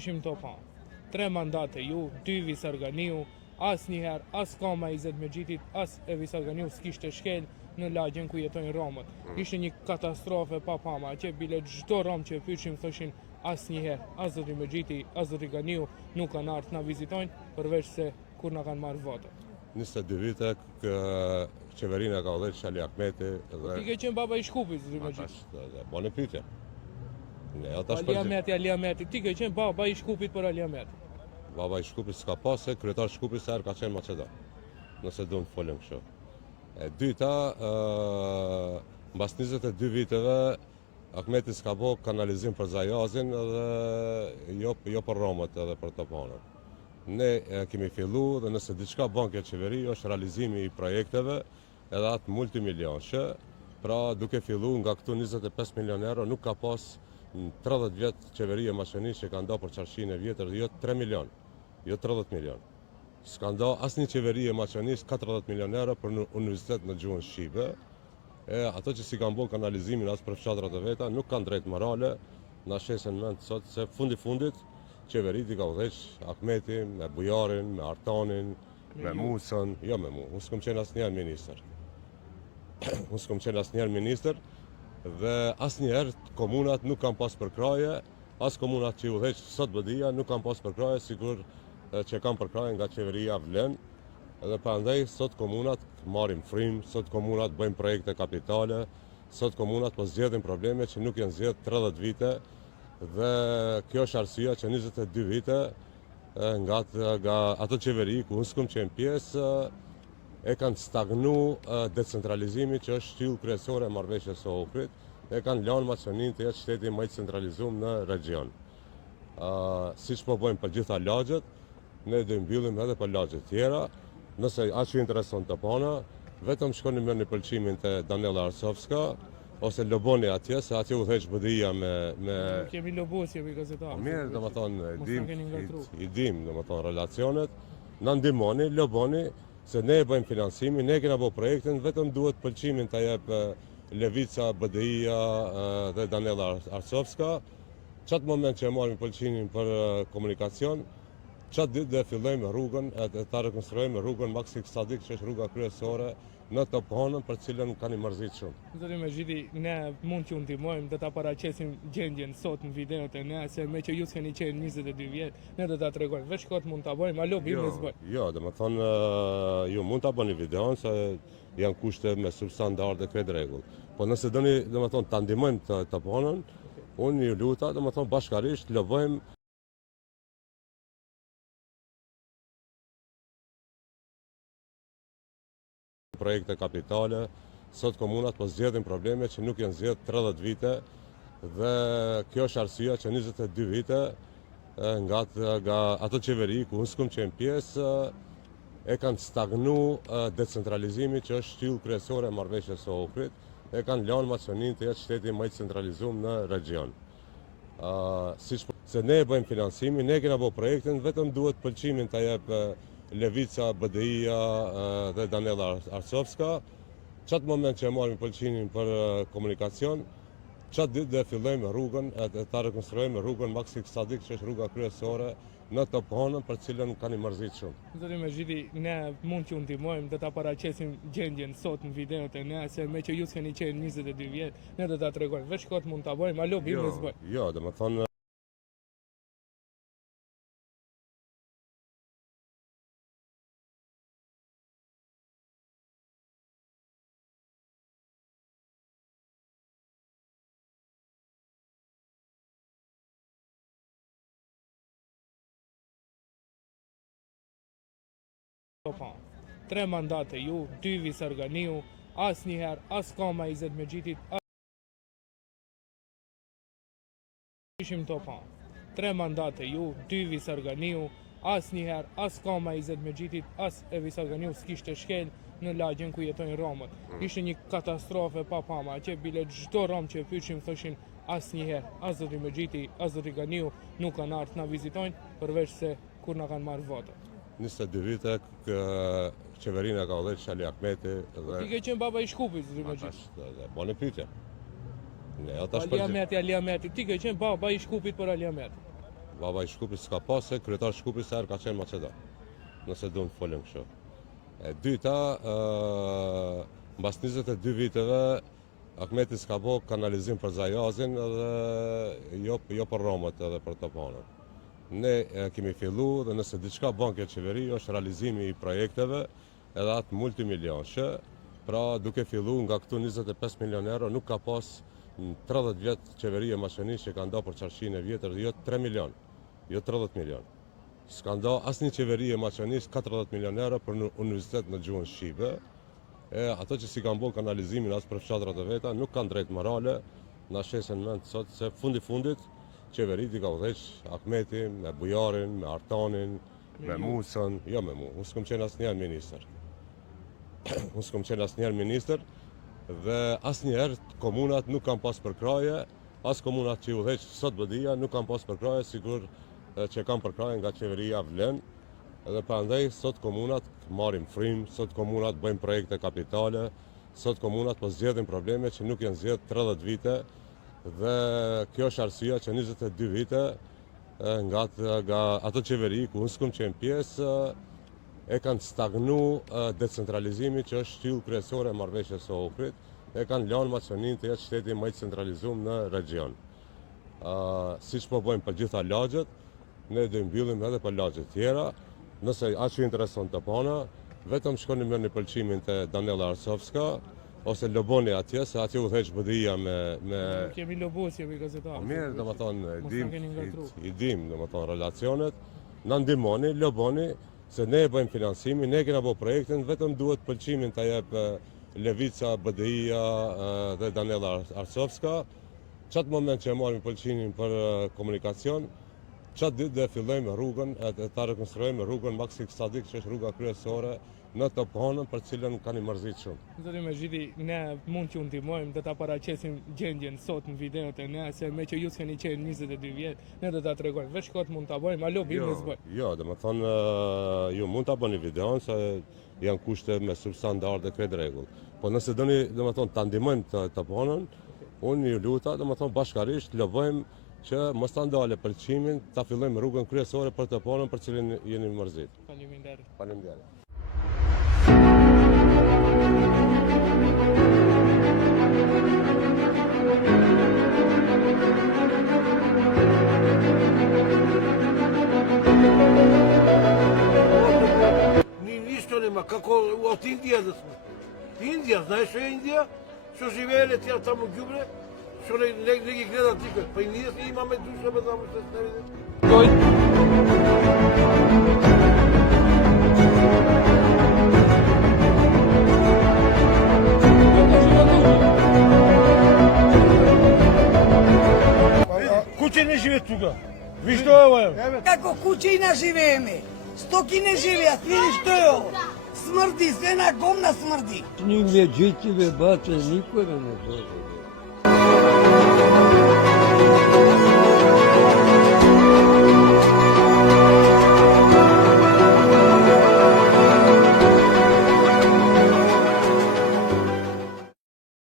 Ishim to pa. 3 mandate ju, 2 Visarganiu, asnjëherë as kama 20 me gjitit, as e Visarganiu s'kishte shkel në lagjen ku jetojnë Romët. Ishte një katastrofë pa pama, që bile çdo Rom që e pyetshim thoshin asnjëherë, as zoti Megjiti, as zoti Ganiu nuk kanë ardhur na vizitojnë, përveç se kur na kanë marrë votat. 22 vite qeverinë ka udhëheq Ali Ahmeti dhe Ti ke qenë baba i Shkupit, zoti Megjiti. bone pyetje. Ne ata Ali Ahmeti, ti ke qenë baba i Shkupit për Ali Ahmeti. Baba i Shkupit s'ka pas se kryetar Shkupit sa herë ka qenë Macedon. Nëse do të folëm kështu. E dyta, mbas 22 viteve Ahmeti s'ka bo kanalizim për Zajazin dhe jo për Romët edhe për Topanën. Ne kemi fillu dhe nëse diçka bën kjo qeveri është realizimi i projekteve edhe atë multimilionshë. Pra duke fillu nga këtu 25 milion euro nuk ka pas në 30 vjetë qeveria Maqenisë që ka nda për qarqinë e vjetër dhe jo 3 milion, jo 30 milion. S'ka nda asë një qeveri e Maqenisë 40 milion euro për në universitet në gjuhën Shqipe. Ato që si kanë bo kanalizimin asë për fshatrat e veta nuk kanë drejt morale, na shesen mend sot se fundit qeverit i ka udhëheq Ahmeti me Bujarin, me Artanin, me Musën, jo me mu, unë s'kom qenë asnjëherë minister. Unë s'kom qenë asnjëherë minister dhe asnjëherë komunat nuk kanë pas përkraje, as komunat që i udhëheq sot BDI-ja nuk kanë pas përkraje, sigur që kanë përkraje nga qeveria Vlen. Edhe prandaj sot komunat marrin frim, sot komunat bëjnë projekte kapitale, sot komunat po zgjedhin probleme që nuk janë zgjedhur 30 vite dhe kjo është arsyeja që 22 vite nga ato qeveri ku unë s'kom qenë pjesë e kanë stagnu decentralizimi që është shtyllë kryesore e marrëveshjes së Ohrit, e kanë lënë Maqeninë të jetë shteti më i centralizuar në region. Siç po bëjmë për gjitha lagjet, ne do mbyllim edhe për lagjet tjera. Nëse aq ju intereson Topana, vetëm shkoni merrni pëlqimin te Danela Arsovska ose loboni atje, se atje udhëheq BDI-ja me Kemi lobues, jemi gazetarë. mirë, domethënë i dim domethënë relacionet, na ndihmoni, loboni se ne e bëjmë finansimin, ne kena bërë projektin, vetëm duhet pëlqimin ta jep Levica, BDI-ja dhe Danela Arsovska. Çat moment që e marrim pëlqimin për komunikacion, qatë ditë dhe fillojmë rrugën, ta rekonstruojmë rrugën Maksim Sadik, që është rruga kryesore në Topanën, për cilën kanë i mërzit shumë. Zoti Megjiti, ne mund t'ju ndihmojmë, do ta paraqesim gjendjen sot në videot e ne, se me që ju s'keni qenë 22 vjet, ne do ta tregojmë. Veç kot mund ta bëjmë, alo bimë s'bëj. Jo, domethënë ju mund ta bëni videon se janë kushte me standarde krejt rregull. Po nëse doni domethënë ta ndihmojmë Topanën, unë ju luta domethënë bashkarisht lobojmë projekte kapitale, sot komunat po zgjedhin probleme që nuk janë zgjedhur 30 vite dhe kjo është arsyeja që 22 vite nga ato qeveri ku unë s'kom qenë pjesë e kanë stagnu decentralizimi që është shtyllë kryesore e marrëveshjes së Ohrit, e kanë lënë Maqeninë të jetë shteti më i centralizuar në region. Se ne e bëjmë finansimin, ne kena bërë projektin, vetëm duhet pëlqimin ta jep Levica, BDI-ja dhe Danela Arsovska. Qatë moment që e marrim pëlqimin për komunikacion, qatë ditë dhe fillojmë rrugën, ta rekonstruojmë rrugën Maksim Sadik, që është rruga kryesore në Topanën, për cilën kanë i mërzit shumë. Zoti Megjiti, ne mund t'ju ndihmojmë, do ta paraqesim gjendjen sot në videot e ne, se me që ju s'keni qenë 22 vjet, ne do ta tregojmë. Veç kot mund ta bëjmë, alo bimë s'bëj. Jo, domethënë Topan. 3 mandate ju, 2 Visarganiu, asnjëherë as kama 20 me gjitit, Ishim Topan. 3 mandate ju, 2 Visarganiu, asnjëherë as kama 20 me gjitit, as e Visarganiu s'kishte shkel në lagjen ku jetojnë Romët. Ishte një katastrofë pa pama, që bile çdo Rom që e pyetshim thoshin asnjëherë, as zoti Megjiti, as zoti Ganiu nuk kanë ardhur na vizitojnë, përveç se kur na kanë marrë votat. 22 vite qeverinë ka udhëheq Ali Ahmeti dhe Ti ke qenë baba i Shkupit, zoti Megjiti. bone pyetje. Ne Ali Ahmeti, ti ke qenë baba i Shkupit për Ali Ahmeti. Baba i Shkupit s'ka pas se kryetari i Shkupit sa herë ka qenë Maqeda. Nëse do të folëm kështu. E dyta, mbas 22 viteve Ahmeti s'ka bo kanalizim për Zajazin edhe jo për Romët edhe për Topanën. Ne kemi fillu dhe nëse diçka bën kjo qeveri është realizimi i projekteve edhe atë multimilionshë. Pra duke fillu nga këtu 25 milion euro nuk ka pas në 30 vjet qeveri e Maqenisë që ka nda për qarqinë e vjetër jo 3 milion, jo 30 milion. S'ka nda asnjë qeveri e Maqenisë 40 milion euro për në universitet në gjuhën shqipe. Ato që si kanë bërë kanalizimin as për fshatrat e veta nuk kanë drejt morale, na shesen mend sot se fundit qeverit i ka udhëheq Ahmeti me Bujarin, me Artanin, me Musën, jo me mu, unë s'kom qenë asnjëherë ministër. Unë s'kom qenë asnjëherë ministër dhe asnjëherë komunat nuk kanë pas përkraje, as komunat që i udhëheq sot BDI-ja nuk kanë pas përkraje, sigur që kanë përkraje nga qeveria Vlen. Edhe prandaj sot komunat marrin frymë, sot komunat bëjnë projekte kapitale, sot komunat po zgjedhin probleme që nuk janë zgjedhur 30 vite dhe kjo është arsyeja që 22 vite nga ato qeveri ku unë s'kom qenë pjesë e kanë stagnu decentralizimi që është shtyllë kryesore e marrëveshjes së Ohrit, e kanë lënë Maqeninë të jetë shteti më i centralizuar në region. Siç po bëjmë për gjitha lagjet, ne do i mbyllim edhe për lagjet tjera. Nëse aq ju intereson Topana, vetëm shkoni me një pëlqimin te Daniela Arsovska ose loboni atje, se atje udhëheq BDI-ja me Kemi lobos, jemi gazetarë. mirë, domethënë keni ngartru. i dim domethënë relacionet, na ndihmoni, loboni se ne e bëjmë finansimin, ne kena bërë projektin, vetëm duhet pëlqimin ta jep Levica, BDI-ja dhe Daniela Arsovska. Çat moment që e marrim pëlqimin për komunikacion, qatë ditë dhe fillojmë rrugën, ta rekonstruojmë rrugën Maksim Sadik, që është rruga kryesore në Topanën, për cilën kanë i mërzit shumë. Zoti Mezhidi, ne mund t'ju ndihmojmë, do ta paraqesim gjendjen sot në videot e ne, se me që ju s'keni qenë 22 vjet, ne do ta tregojmë. Veç kot mund ta bëjmë, alo biznes bëj. Jo, domethënë ju mund ta bëni videon se janë kushte me substandarde krejt rregull. Po nëse doni domethënë ta ndihmojmë Topanën, unë ju luta domethënë bashkarisht lobojmë që mos ta ndale pëlqimin, ta fillojmë rrugën kryesore për Topanën për cilën jeni mërzit. Faleminderit. Faleminderit. Нищо нема. Како от Индија да сме. Индија, знаеш што е Индија? Што живееле тя таму ѓубре? Што не ги гледат никој. Па и ние имаме душа бе таму што се види. Куќе не живеат тука. Виж што е ова? Како куќина живееме. Стоки не живеат, види што е ово. Смрди, све на гомна смрди. Нигде джити бе, бате, никој не може.